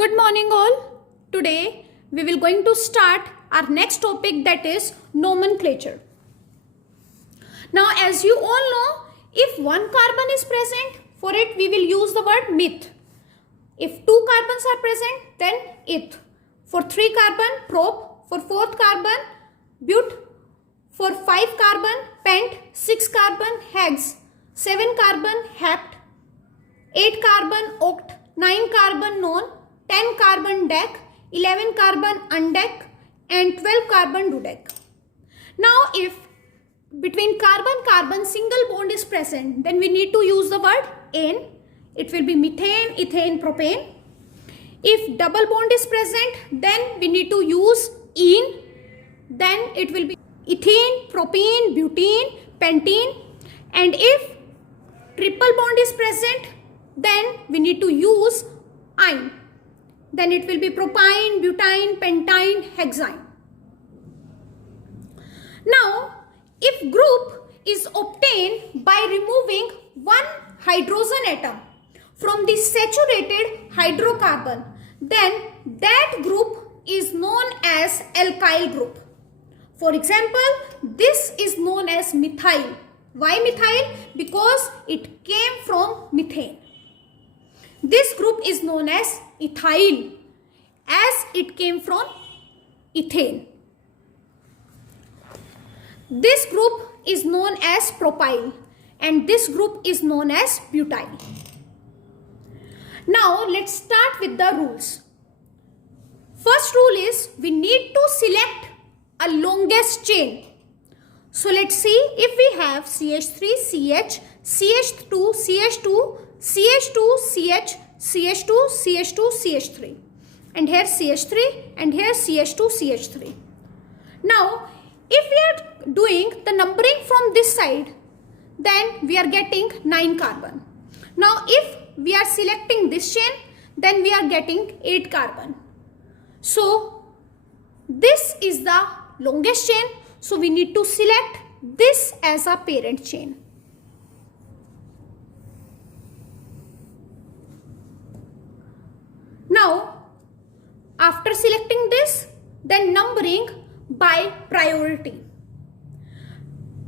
Good morning all. Today we will going to start our next topic, that is nomenclature. Now as you all know, if one carbon is present, for it we will use the word meth. If two carbons are present, then eth. For 3 carbon, prop. For 4th carbon, but. For 5 carbon, pent. 6 carbon, hex. 7 carbon, hept. 8 carbon, oct. 9 carbon, non. 10 carbon, dec. 11 carbon, undec. And 12 carbon, dodec. Now if between carbon single bond is present, then we need to use the word ane. It will be methane, ethane, propane. If double bond is present, then we need to use ene. Then it will be ethene, propene, butene, pentene. And if triple bond is present, then we need to use ine. Then it will be propyne, butane, pentyne, hexyne. Now, if group is obtained by removing one hydrogen atom from the saturated hydrocarbon, then that group is known as alkyl group. For example, this is known as methyl. Why methyl? Because it came from methane. This group is known as ethyl, as it came from ethane. This group is known as propyl, and this group is known as butyl. Now let's start with the rules. First rule is we need to select a longest chain. So let's see, if we have CH3, CH, CH2, CH2, CH2, CH, CH2, CH2, CH3. And here CH3 and here CH2, CH3. Now, if we are doing the numbering from this side, then we are getting 9 carbon. Now, if we are selecting this chain, then we are getting 8 carbon. So, this is the longest chain. So, we need to select this as a parent chain. Now, after selecting this, then numbering by priority.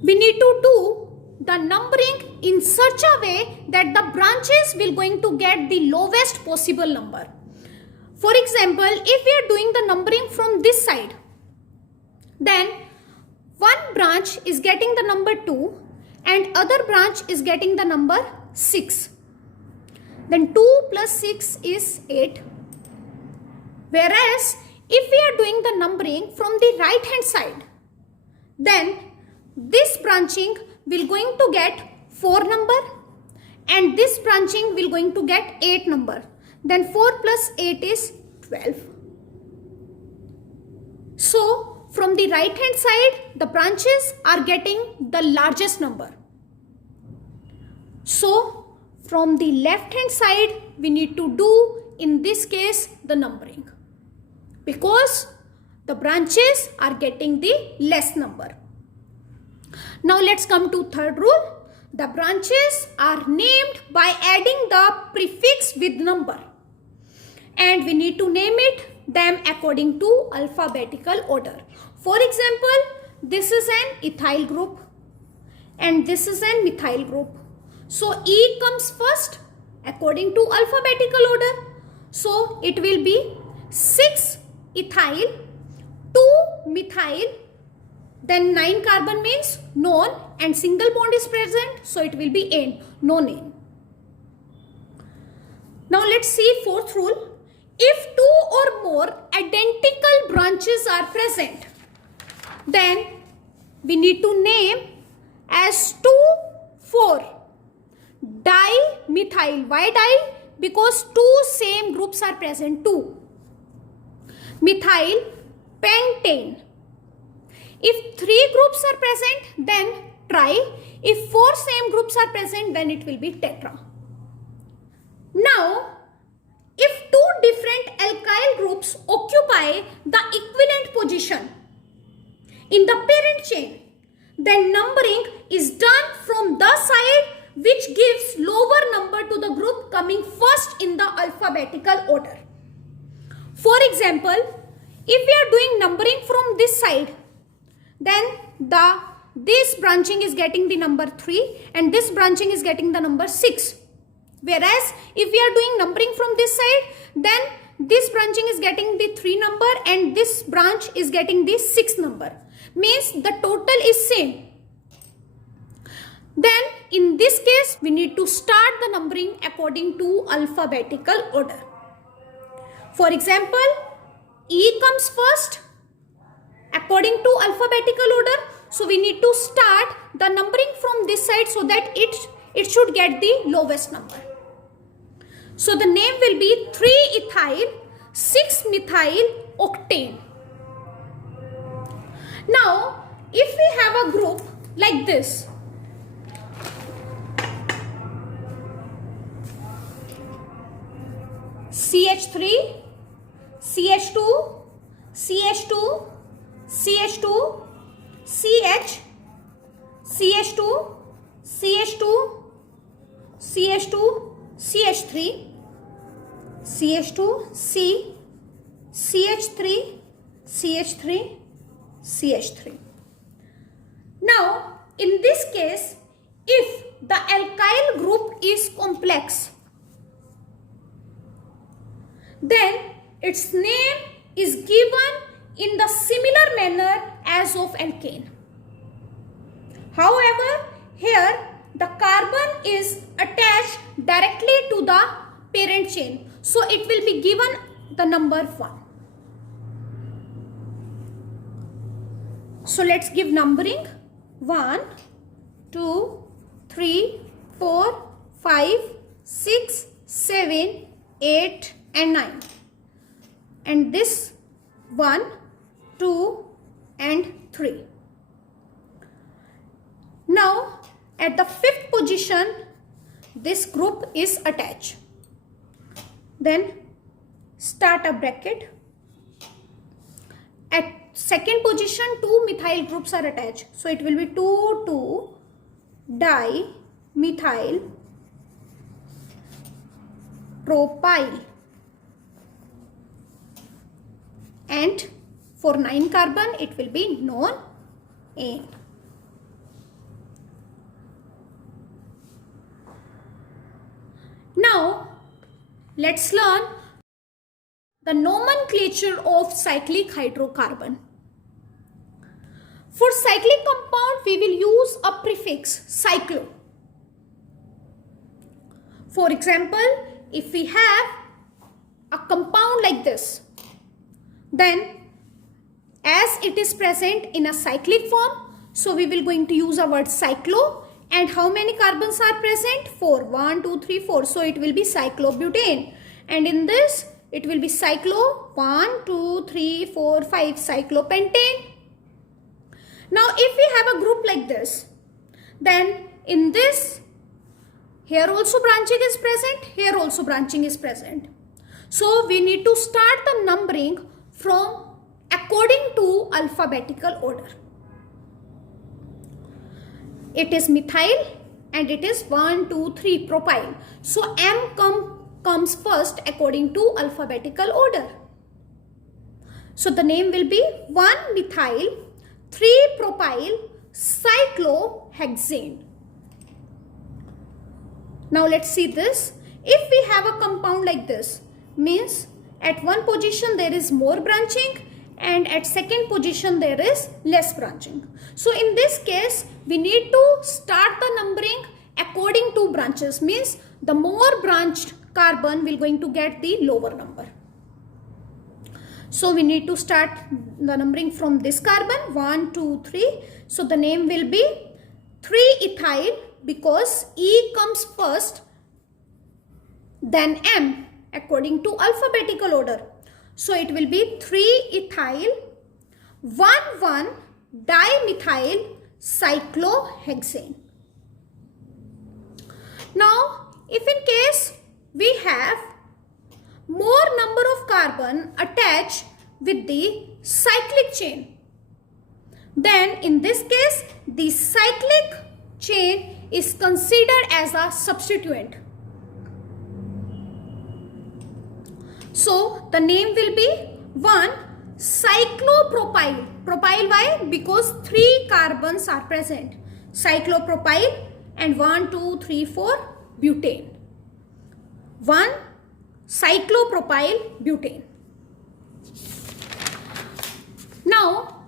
We need to do the numbering in such a way that the branches will going to get the lowest possible number. For example, if we are doing the numbering from this side, then one branch is getting the number 2 and other branch is getting the number 6. Then 2 plus 6 is 8. Whereas if we are doing the numbering from the right hand side, then this branching will going to get 4 number and this branching will going to get 8 number. Then 4 plus 8 is 12. So from the right hand side, the branches are getting the largest number. So from the left hand side, we need to do in this case the numbering, because the branches are getting the less number. Now let's come to third rule. The branches are named by adding the prefix with number, and we need to name them according to alphabetical order. For example, this is an ethyl group and this is an methyl group. So E comes first according to alphabetical order. So it will be 6 ethyl, 2 methyl, then 9 carbon means non, and single bond is present, so it will be ane, nonane. Now let's see fourth rule. If 2 or more identical branches are present, then we need to name as 2,4 dimethyl. Why di? Because 2 same groups are present, 2. Methyl pentane. If 3 groups are present, then tri. If 4 same groups are present, then it will be tetra. Now, if 2 different alkyl groups occupy the equivalent position in the parent chain, then numbering is done from the side which gives lower number to the group coming first in the alphabetical order. For example, if we are doing numbering from this side, then this branching is getting the number 3 and this branching is getting the number 6. Whereas if we are doing numbering from this side, then this branching is getting the 3 number and this branch is getting the 6 number. Means the total is same. Then in this case, we need to start the numbering according to alphabetical order. For example, E comes first according to alphabetical order. So we need to start the numbering from this side so that it should get the lowest number. So the name will be 3-ethyl 6-methyl octane. Now, if we have a group like this, CH3, CH2, CH2, CH2, CH, CH2, CH2, CH2, CH3, CH2, C, CH3, CH3, CH3. Now, in this case, if the alkyl group is complex, then its name is given in the similar manner as of alkane. However, here the carbon is attached directly to the parent chain. So it will be given the number 1. So let's give numbering 1, 2, 3, 4, 5, 6, 7, 8 and 9. And this 1, 2 and 3. Now at the 5th position, this group is attached. Then start a bracket. At 2nd position, 2 methyl groups are attached. So it will be 2,2-dimethyl propyl. And for 9 carbon, it will be non-ane. Now, let's learn the nomenclature of cyclic hydrocarbon. For cyclic compound, we will use a prefix cyclo. For example, if we have a compound like this, then as it is present in a cyclic form, so we will going to use a word cyclo. And how many carbons are present? 4. 1, 2, 3, 4. So it will be cyclobutane. And in this, it will be cyclo 1, 2, 3, 4, 5 cyclopentane. Now if we have a group like this, then in this, here also branching is present, here also branching is present. So we need to start the numbering from according to alphabetical order. It is methyl and it is 1, 2, 3 propyl. So M comes first according to alphabetical order. So the name will be 1-methyl 3-propyl cyclohexane. Now let's see this. If we have a compound like this, means at one position there is more branching and at second position there is less branching. So in this case, we need to start the numbering according to branches. Means the more branched carbon will going to get the lower number. So we need to start the numbering from this carbon 1, 2, 3. So the name will be 3-ethyl because E comes first, then M according to alphabetical order. So it will be 3-ethyl 1,1-dimethyl cyclohexane. Now, if in case we have more number of carbon attached with the cyclic chain, then in this case, the cyclic chain is considered as a substituent. So the name will be 1 cyclopropyl. Propyl why? Because 3 carbons are present. Cyclopropyl and 1, 2, 3, 4 butane. 1 cyclopropyl butane. Now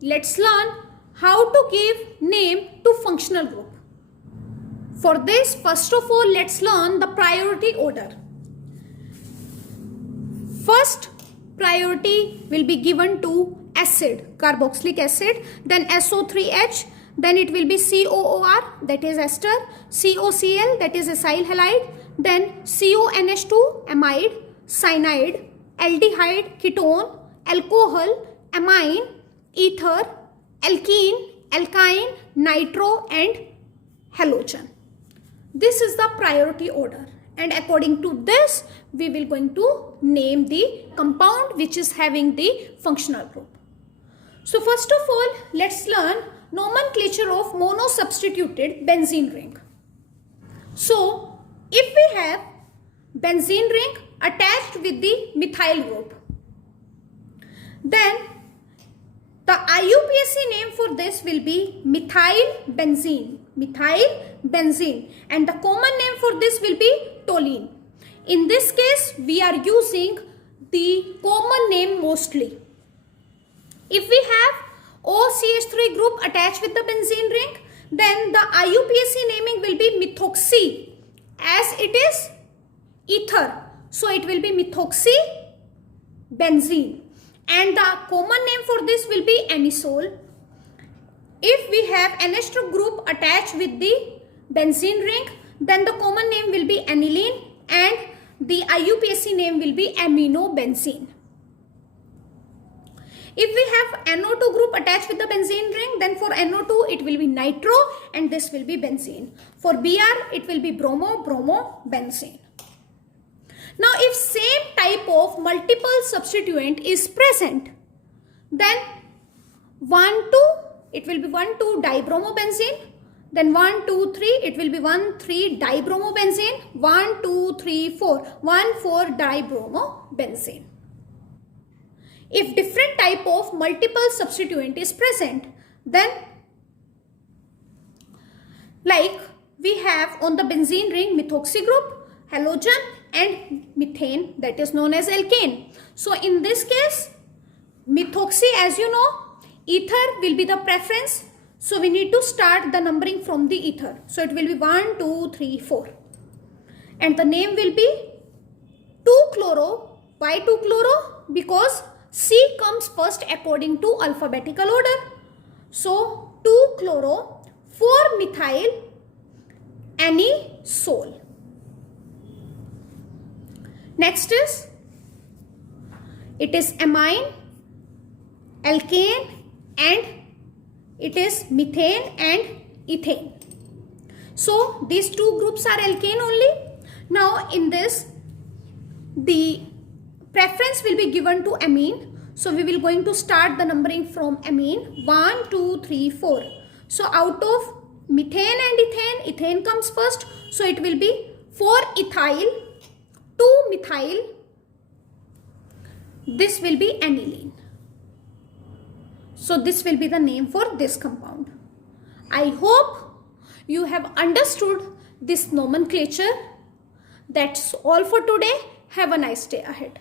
let's learn how to give name to functional group. For this, first of all, let's learn the priority order. First priority will be given to acid, carboxylic acid, then SO3H, then it will be COOR, that is ester, COCl, that is acyl halide, then CONH2, amide, cyanide, aldehyde, ketone, alcohol, amine, ether, alkene, alkyne, nitro and halogen. This is the priority order, and according to this we will going to name the compound which is having the functional group. So first of all, let's learn nomenclature of monosubstituted benzene ring. So if we have benzene ring attached with the methyl group, then the IUPAC name for this will be methyl benzene, and the common name for this will be toluene. In this case, we are using the common name mostly. If we have OCH3 group attached with the benzene ring, then the IUPAC naming will be methoxy, as it is ether. So it will be methoxy benzene. And the common name for this will be anisole. If we have NH2 group attached with the benzene ring, then the common name will be aniline and the IUPAC name will be aminobenzene. If we have NO2 group attached with the benzene ring, then for NO2 it will be nitro and this will be benzene. For Br it will be bromobenzene. Now if same type of multiple substituent is present, then 1, 2, it will be 1, 2 dibromobenzene, then 1, 2, 3, it will be 1, 3 dibromobenzene, 1, 2, 3, 4, 1, 4 dibromobenzene. If different type of multiple substituent is present, then like we have on the benzene ring methoxy group, halogen and methane, that is known as alkane. So in this case, methoxy, as you know, ether will be the preference. So we need to start the numbering from the ether. So it will be 1, 2, 3, 4. And the name will be 2-chloro. Why 2-chloro? Because C comes first according to alphabetical order. So 2-chloro 4-methyl anisole. Next is, it is amine, alkane and it is methane and ethane. So these two groups are alkane only. Now in this, the preference will be given to amine. So we will going to start the numbering from amine. 1, 2, 3, 4. So out of methane and ethane comes first. So it will be 4-ethyl, 2-methyl. This will be aniline. So this will be the name for this compound. I hope you have understood this nomenclature. That's all for today. Have a nice day ahead.